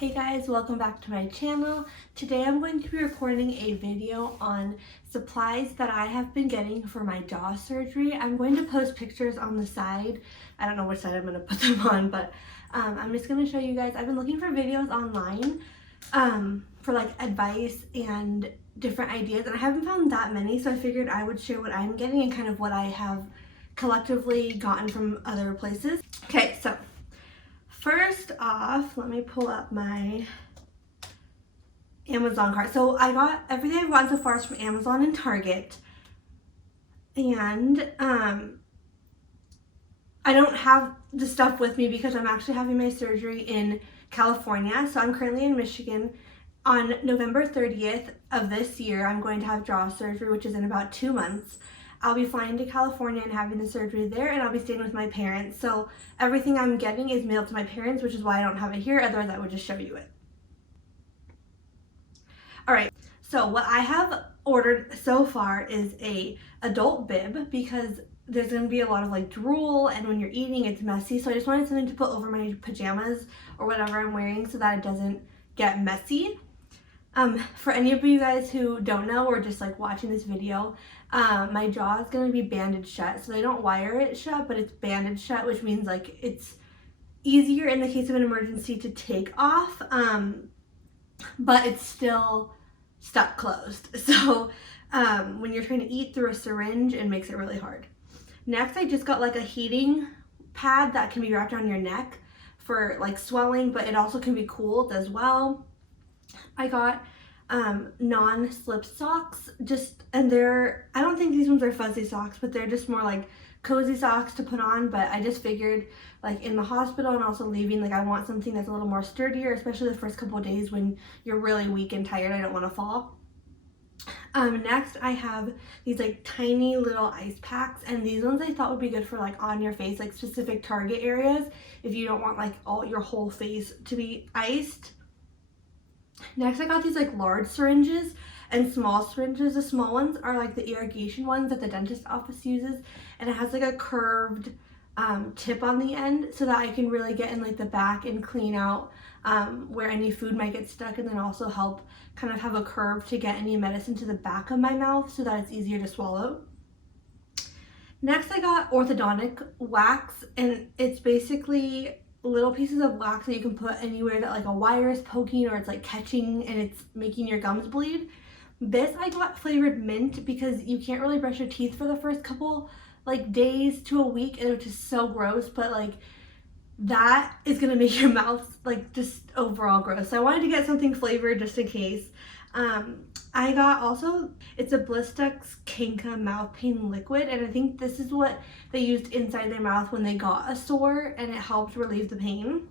Hey guys, welcome back to my channel. Today I'm going to be recording a video on supplies that I have been getting for my jaw surgery. I'm going to post pictures on the side. I don't know which side I'm going to put them on, but I'm just going to show you guys. I've been looking for videos online for like advice and different ideas, and I haven't found that many, so I figured I would share what I'm getting and kind of what I have collectively gotten from other places. Okay, so first off, let me pull up my Amazon cart. So I got everything I've gotten so far is from Amazon and Target. And I don't have the stuff with me because I'm actually having my surgery in California. So I'm currently in Michigan. On November 30th of this year, I'm going to have jaw surgery, which is in about 2 months. I'll be flying to California and having the surgery there, and I'll be staying with my parents. So everything I'm getting is mailed to my parents, which is why I don't have it here. Otherwise, I would just show you it. All right, so what I have ordered so far is a adult bib because there's going to be a lot of like drool, and when you're eating, it's messy. So I just wanted something to put over my pajamas or whatever I'm wearing so that it doesn't get messy. For any of you guys who don't know or just like watching this video, my jaw is going to be bandaged shut. So they don't wire it shut, but it's bandaged shut, which means like it's easier in the case of an emergency to take off, but it's still stuck closed. So when you're trying to eat through a syringe, it makes it really hard. Next, I just got like a heating pad that can be wrapped around your neck for like swelling, but it also can be cooled as well. I got non-slip socks, and I don't think these ones are fuzzy socks, but they're just more like cozy socks to put on. But I just figured like in the hospital and also leaving, like I want something that's a little more sturdier, especially the first couple of days when you're really weak and tired. I don't want to fall. Next I have these like tiny little ice packs, and these ones I thought would be good for like on your face, like specific target areas if you don't want like your whole face to be iced. Next, I got these like large syringes and small syringes. The small ones are like the irrigation ones that the dentist office uses, and it has like a curved tip on the end so that I can really get in like the back and clean out where any food might get stuck, and then also help kind of have a curve to get any medicine to the back of my mouth so that it's easier to swallow. Next, I got orthodontic wax, and it's basically little pieces of wax that you can put anywhere that like a wire is poking or it's like catching and it's making your gums bleed. This I got flavored mint because you can't really brush your teeth for the first couple like days to a week, and which is so gross, but like that is gonna make your mouth like just overall gross. So I wanted to get something flavored just in case. I got also, it's a Blistex Kinka mouth pain liquid, and I think this is what they used inside their mouth when they got a sore, and it helped relieve the pain.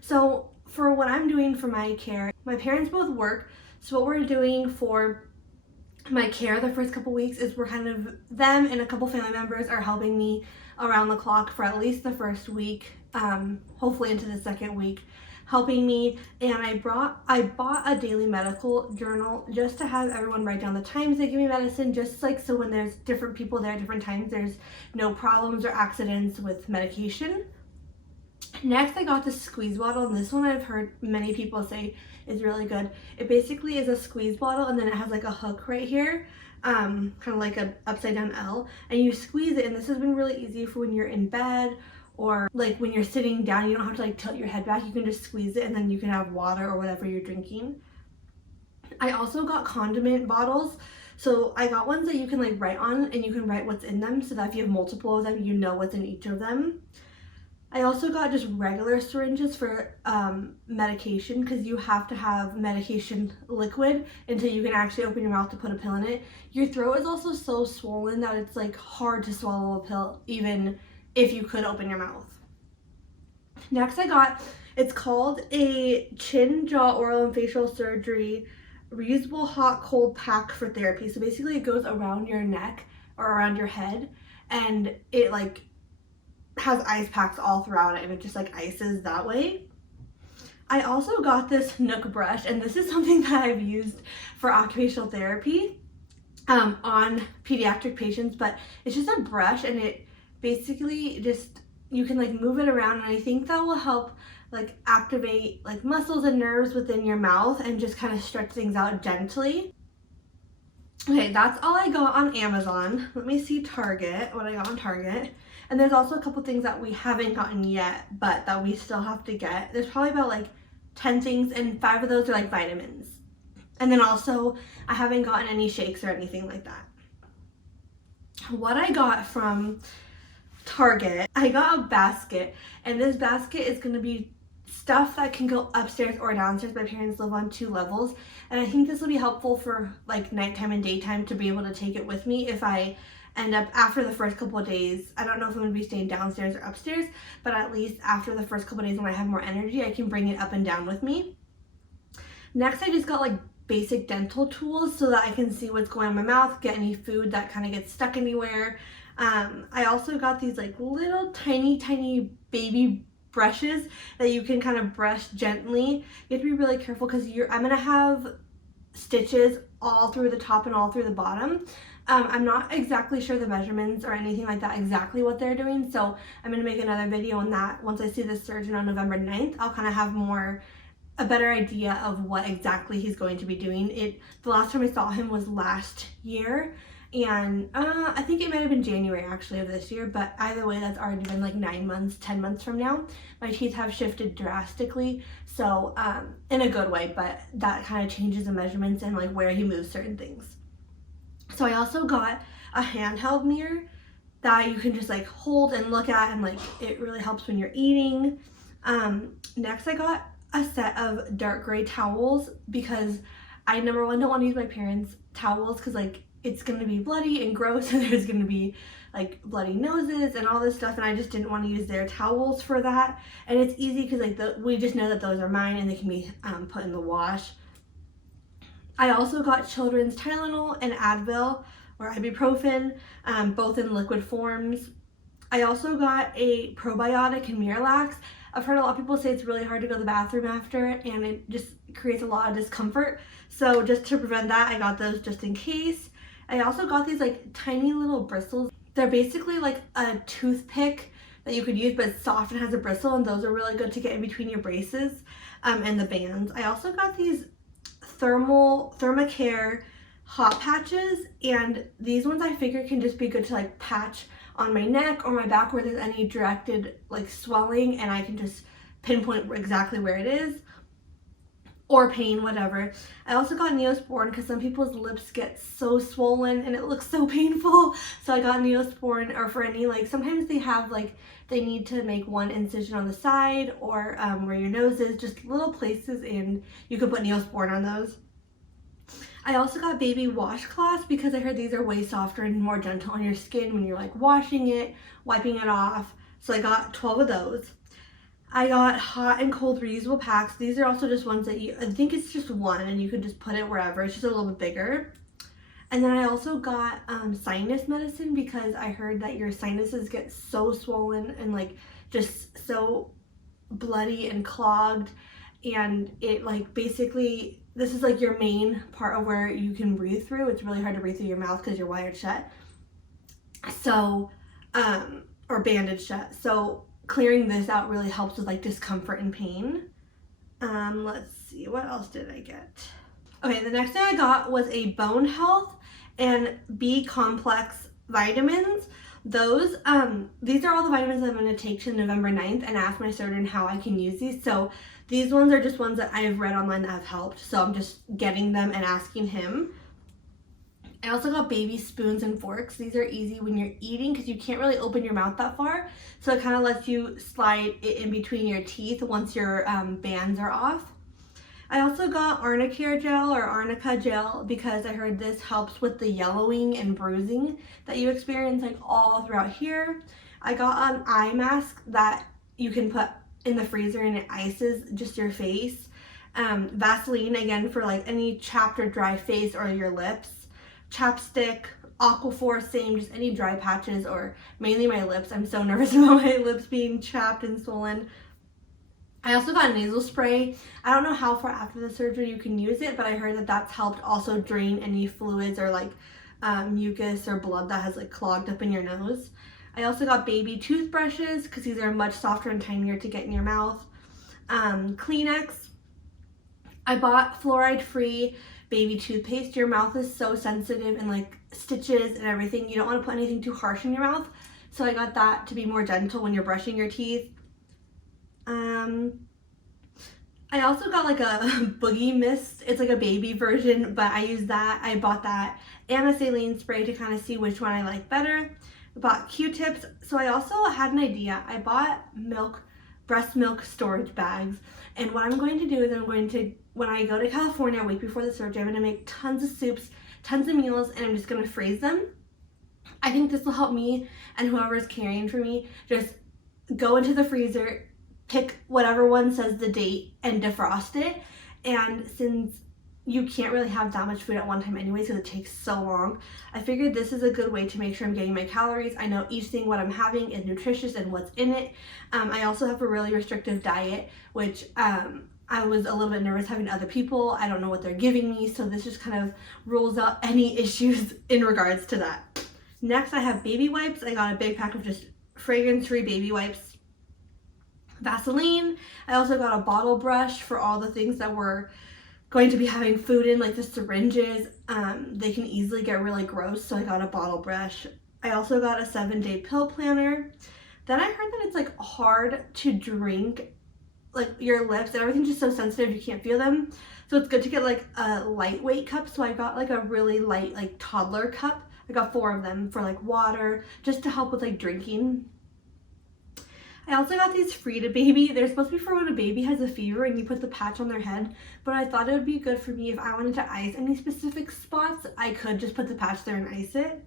So for what I'm doing for my care, my parents both work, so what we're doing for my care the first couple weeks is we're kind of, them and a couple family members are helping me around the clock for at least the first week, hopefully into the second week, helping me. And I bought a daily medical journal just to have everyone write down the times they give me medicine, just like so when there's different people there at different times, there's no problems or accidents with medication. Next, I got the squeeze bottle, and this one I've heard many people say is really good. It basically is a squeeze bottle, and then it has like a hook right here, kind of like an upside down L, and you squeeze it, and this has been really easy for when you're in bed or like when you're sitting down. You don't have to like tilt your head back, you can just squeeze it and then you can have water or whatever you're drinking. I also got condiment bottles, so I got ones that you can like write on, and you can write what's in them so that if you have multiple of them, you know what's in each of them. I also got just regular syringes for medication, because you have to have medication liquid until you can actually open your mouth to put a pill in it. Your throat is also so swollen that it's like hard to swallow a pill even if you could open your mouth. Next I got, it's called a chin, jaw, oral, and facial surgery reusable hot cold pack for therapy. So basically it goes around your neck or around your head, and it like has ice packs all throughout it, and it just like ices that way. I also got this Nook brush, and this is something that I've used for occupational therapy on pediatric patients, but it's just a brush, and it basically just, you can like move it around, and I think that will help like activate like muscles and nerves within your mouth and just kind of stretch things out gently. Okay, that's all I got on Amazon. Let me see Target, what I got on Target. And there's also a couple things that we haven't gotten yet, but that we still have to get. There's probably about like 10 things, and 5 of those are like vitamins. And then also, I haven't gotten any shakes or anything like that. What I got from Target, I got a basket, and this basket is going to be stuff that can go upstairs or downstairs. My parents live on 2 levels, and I think this will be helpful for like nighttime and daytime to be able to take it with me if I end up after the first couple of days. I don't know if I'm going to be staying downstairs or upstairs, but at least after the first couple of days when I have more energy, I can bring it up and down with me. Next, I just got like basic dental tools so that I can see what's going on in my mouth, get any food that kind of gets stuck anywhere. I also got these like little tiny baby brushes that you can kind of brush gently. You have to be really careful because I'm gonna have stitches all through the top and all through the bottom. I'm not exactly sure the measurements or anything like that, exactly what they're doing, so I'm gonna make another video on that. Once I see the surgeon on November 9th, I'll kind of have a better idea of what exactly he's going to be doing. The last time I saw him was last year, and I think it might have been January actually of this year, but either way, that's already been like 9 months, 10 months from now. My teeth have shifted drastically, so in a good way, but that kind of changes the measurements and like where he moves certain things. So I also got a handheld mirror that you can just like hold and look at, and like it really helps when you're eating. Next, I got a set of dark gray towels because I, number one, don't want to use my parents' towels because like it's gonna be bloody and gross, and there's gonna be like bloody noses and all this stuff, and I just didn't want to use their towels for that. And it's easy because like we just know that those are mine and they can be put in the wash. I also got children's Tylenol and Advil or ibuprofen, both in liquid forms. I also got a probiotic and Miralax. I've heard a lot of people say it's really hard to go to the bathroom after it, and it just creates a lot of discomfort. So just to prevent that, I got those just in case. I also got these like tiny little bristles. They're basically like a toothpick that you could use, but it's soft and has a bristle, and those are really good to get in between your braces and the bands. I also got these Thermacare hot patches, and these ones I figure can just be good to like patch on my neck or my back where there's any directed like swelling, and I can just pinpoint exactly where it is, or pain, whatever. I also got Neosporin because some people's lips get so swollen and it looks so painful, so I got Neosporin. Or for any, like sometimes they have like they need to make one incision on the side or where your nose is, just little places, and you could put Neosporin on those. I also got baby washcloths because I heard these are way softer and more gentle on your skin when you're like washing it, wiping it off. So I got 12 of those. I got hot and cold reusable packs. These are also just ones that I think it's just one and you can just put it wherever. It's just a little bit bigger. And then I also got sinus medicine because I heard that your sinuses get so swollen and like just so bloody and clogged, and it like basically, this is like your main part of where you can breathe through. It's really hard to breathe through your mouth because you're wired shut. So, or bandaged shut. So clearing this out really helps with like discomfort and pain. Let's see, what else did I get? Okay, the next thing I got was a bone health and B complex vitamins. Those, these are all the vitamins I'm going to take to November 9th and ask my surgeon how I can use these. So these ones are just ones that I've read online that have helped. So I'm just getting them and asking him. I also got baby spoons and forks. These are easy when you're eating because you can't really open your mouth that far. So it kind of lets you slide it in between your teeth once your bands are off. I also got Arnica gel or Arnica gel because I heard this helps with the yellowing and bruising that you experience like all throughout here. I got an eye mask that you can put in the freezer and it ices just your face. Vaseline again for like any chapped or dry face or your lips. Chapstick, Aquaphor, same, just any dry patches or mainly my lips. I'm so nervous about my lips being chapped and swollen. I also got a nasal spray. I don't know how far after the surgery you can use it, but I heard that that's helped also drain any fluids or like mucus or blood that has like clogged up in your nose. I also got baby toothbrushes because these are much softer and tinier to get in your mouth. Kleenex. I bought fluoride-free baby toothpaste. Your mouth is so sensitive and like stitches and everything. You don't want to put anything too harsh in your mouth. So I got that to be more gentle when you're brushing your teeth. I also got like a boogie mist. It's like a baby version, but I use that. I bought that and a saline spray to kind of see which one I like better. I bought Q-tips. So I also had an idea. I bought breast milk storage bags. And what I'm going to do is when I go to California a week before the surgery, I'm going to make tons of soups, tons of meals, and I'm just going to freeze them. I think this will help me and whoever is caring for me just go into the freezer, pick whatever one says the date, and defrost it. And since you can't really have that much food at one time anyways because it takes so long, I figured this is a good way to make sure I'm getting my calories. I know each thing what I'm having is nutritious and what's in it. I also have a really restrictive diet, which I was a little bit nervous having other people. I don't know what they're giving me, so this just kind of rules out any issues in regards to that. Next, I have baby wipes. I got a big pack of just fragrance-free baby wipes. Vaseline. I also got a bottle brush for all the things that we're going to be having food in, like the syringes. They can easily get really gross, so I got a bottle brush. I also got a 7-day pill planner. Then I heard that it's like hard to drink, like your lips and everything's just so sensitive you can't feel them. So it's good to get like a lightweight cup. So I got like a really light like toddler cup. I got 4 of them for like water, just to help with like drinking. I also got these Frida Baby. They're supposed to be for when a baby has a fever and you put the patch on their head, but I thought it would be good for me if I wanted to ice any specific spots, I could just put the patch there and ice it.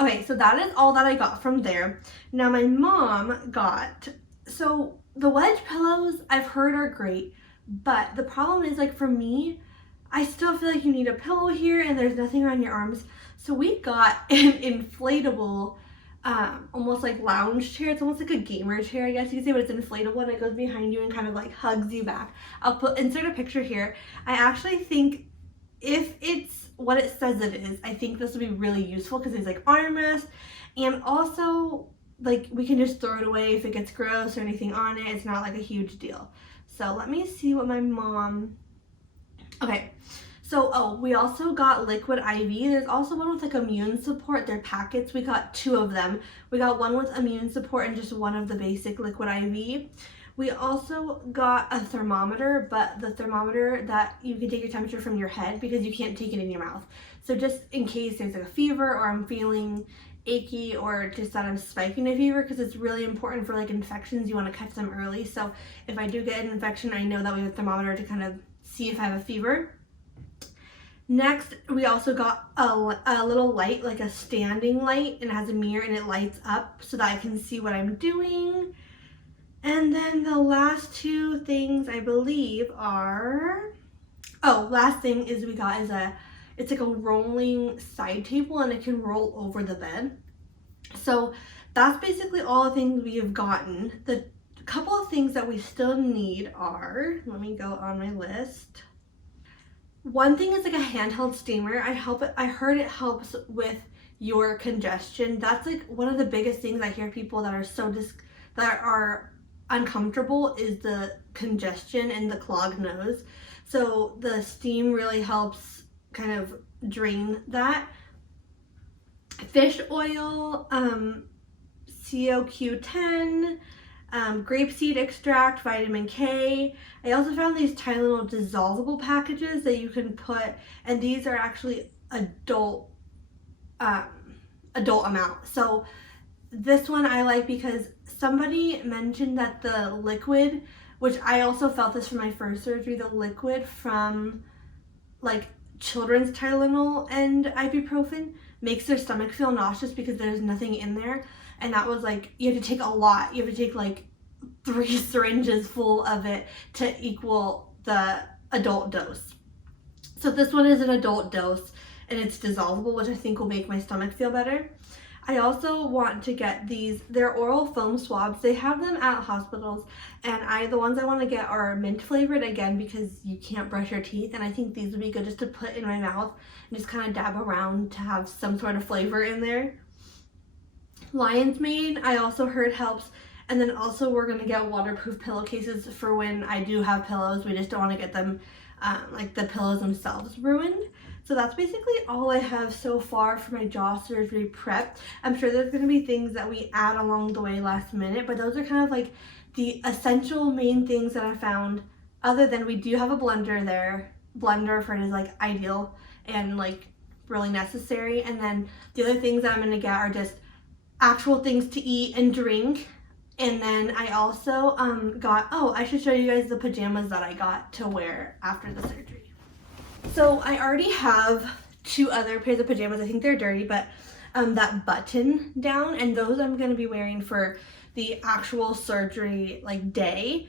Okay, so that is all that I got from there. Now my mom got, so the wedge pillows I've heard are great, but the problem is like for me, I still feel like you need a pillow here and there's nothing around your arms. So we got an inflatable, almost like lounge chair. It's almost like a gamer chair, I guess you could say, but it's inflatable and it goes behind you and kind of like hugs you back. I'll insert a picture here. I actually think if it's what it says it is, I think this will be really useful because it's like armrest, and also like we can just throw it away if it gets gross or anything on it. It's not like a huge deal. So let me see what my mom, okay. So, we also got liquid IV. There's also one with like immune support. They're packets. We got 2 of them. We got one with immune support and just one of the basic liquid IV. We also got a thermometer, but the thermometer that you can take your temperature from your head because you can't take it in your mouth. So just in case there's like a fever or I'm feeling achy or just that I'm spiking a fever, because it's really important for like infections. You want to catch them early. So if I do get an infection, I know that we have a thermometer to kind of see if I have a fever. Next, we also got a little light, like a standing light, and it has a mirror and it lights up so that I can see what I'm doing. And then the last 2 things I believe are, last thing is we got is it's like a rolling side table and it can roll over the bed. So that's basically all the things we have gotten. The couple of things that we still need are, let me go on my list. One thing is like a handheld steamer. I heard it helps with your congestion. That's like one of the biggest things I hear people that are that are uncomfortable is the congestion and the clogged nose. So the steam really helps kind of drain that. Fish oil, COQ10, grapeseed extract, vitamin K. I also found these tiny little dissolvable packages that you can put, and these are actually adult amount. So this one I like because somebody mentioned that the liquid, which I also felt this from my first surgery, the liquid from like children's Tylenol and ibuprofen makes their stomach feel nauseous because there's nothing in there. And that was like, you have to take a lot. You have to take like 3 syringes full of it to equal the adult dose. So this one is an adult dose and it's dissolvable, which I think will make my stomach feel better. I also want to get they're oral foam swabs. They have them at hospitals, and the ones I want to get are mint flavored, again, because you can't brush your teeth, and I think these would be good just to put in my mouth and just kind of dab around to have some sort of flavor in there. Lion's Mane, I also heard helps And then also we're going to get waterproof pillowcases for when I do have pillows. We just don't want to get them like the pillows themselves ruined. So that's basically all I have so far for my jaw surgery prep. I'm sure there's going to be things that we add along the way last minute, but those are kind of like the essential main things that I found, other than we do have a blender there. Blender for it is like ideal and like really necessary. And then the other things that I'm going to get are just actual things to eat and drink. And then I also got, oh, I should show you guys the pajamas that I got to wear after the surgery. So I already have 2 other pairs of pajamas. I think they're dirty, but that button down, and those I'm going to be wearing for the actual surgery like day.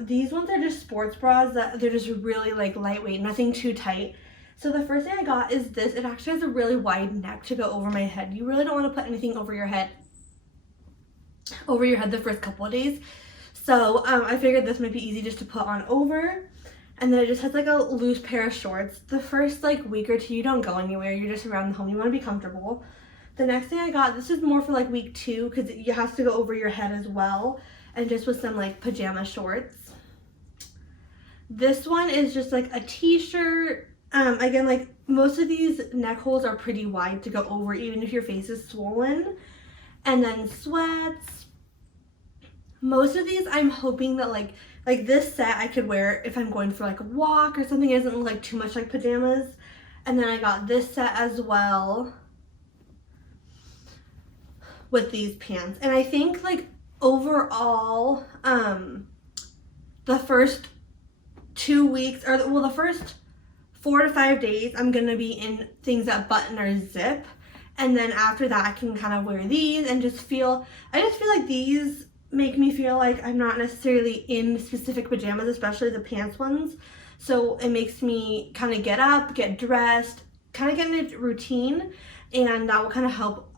These ones are just sports bras that they're just really like lightweight, nothing too tight. So the first thing I got is this. It actually has a really wide neck to go over my head. You really don't want to put anything over your head the first couple of days. So I figured this might be easy just to put on over. And then it just has like a loose pair of shorts. The first like week or 2, you don't go anywhere. You're just around the home. You want to be comfortable. The next thing I got, this is more for like week 2 because it has to go over your head as well. And just with some like pajama shorts. This one is just like a t-shirt. Again, like most of these neck holes are pretty wide to go over even if your face is swollen. And then sweats. Most of these I'm hoping that like this set I could wear if I'm going for like a walk or something. It doesn't look like too much like pajamas. And then I got this set as well with these pants. And I think like overall, the first 2 weeks, or well, the first 4 to 5 days, I'm gonna be in things that button or zip. And then after that, I can kind of wear these and I just feel like these make me feel like I'm not necessarily in specific pajamas, especially the pants ones. So it makes me kind of get up, get dressed, kind of get in a routine, and that will kind of help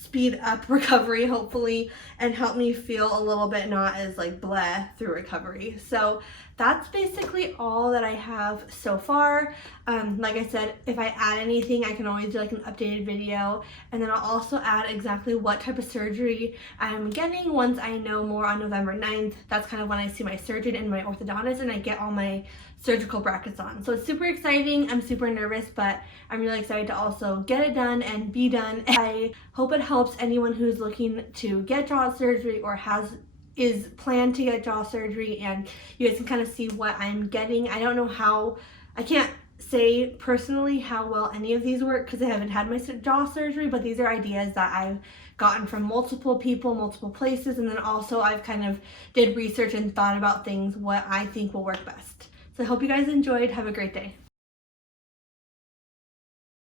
speed up recovery, hopefully, and help me feel a little bit not as like bleh through recovery. So that's basically all that I have so far. Like I said, if I add anything, I can always do like an updated video, and then I'll also add exactly what type of surgery I'm getting once I know more on November 9th. That's kind of when I see my surgeon and my orthodontist and I get all my surgical brackets on. So it's super exciting. I'm super nervous, but I'm really excited to also get it done and be done. I hope it helps anyone who's looking to get jaw surgery or is planned to get jaw surgery, and you guys can kind of see what I'm getting. I don't know how, I can't say personally how well any of these work because I haven't had my jaw surgery, but these are ideas that I've gotten from multiple people, multiple places, and then also I've kind of did research and thought about things, what I think will work best. So I hope you guys enjoyed. Have a great day.